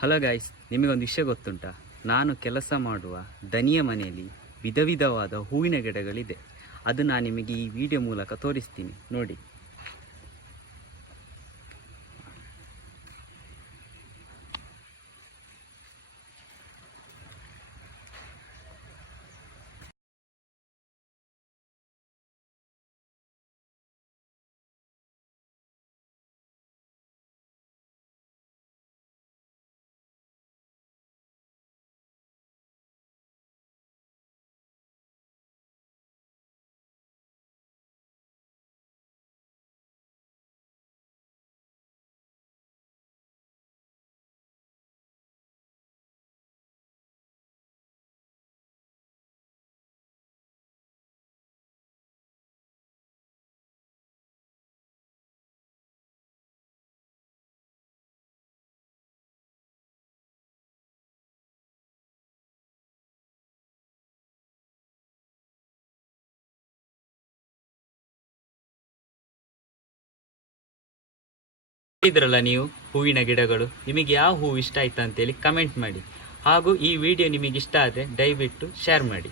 Hello guys, ನಿಮಗೊಂದು ವಿಷಯ ಗೊತ್ತುಂಟಾ? ನಾನು ಕೆಲಸ ಮಾಡುವ ದನಿಯ ಮನೆಯಲ್ಲಿ ವಿಧ ವಿಧವಾದ ಹೂವಿನ ಗಿಡಗಳಿದೆ. ಅದು ನಾನು ನಿಮಗೆ ಈ ವಿಡಿಯೋ ಮೂಲಕ ತೋರಿಸ್ತೀನಿ, ನೋಡಿ. ಇದ್ರಲ್ಲ ನೀವು ಹೂವಿನ ಗಿಡಗಳು, ನಿಮಗೆ ಯಾವ ಹೂವು ಇಷ್ಟ ಆಯ್ತಾ ಅಂತೇಳಿ ಕಮೆಂಟ್ ಮಾಡಿ. ಹಾಗೂ ಈ ವಿಡಿಯೋ ನಿಮಗೆ ಇಷ್ಟ ಆದರೆ ದಯವಿಟ್ಟು ಶೇರ್ ಮಾಡಿ.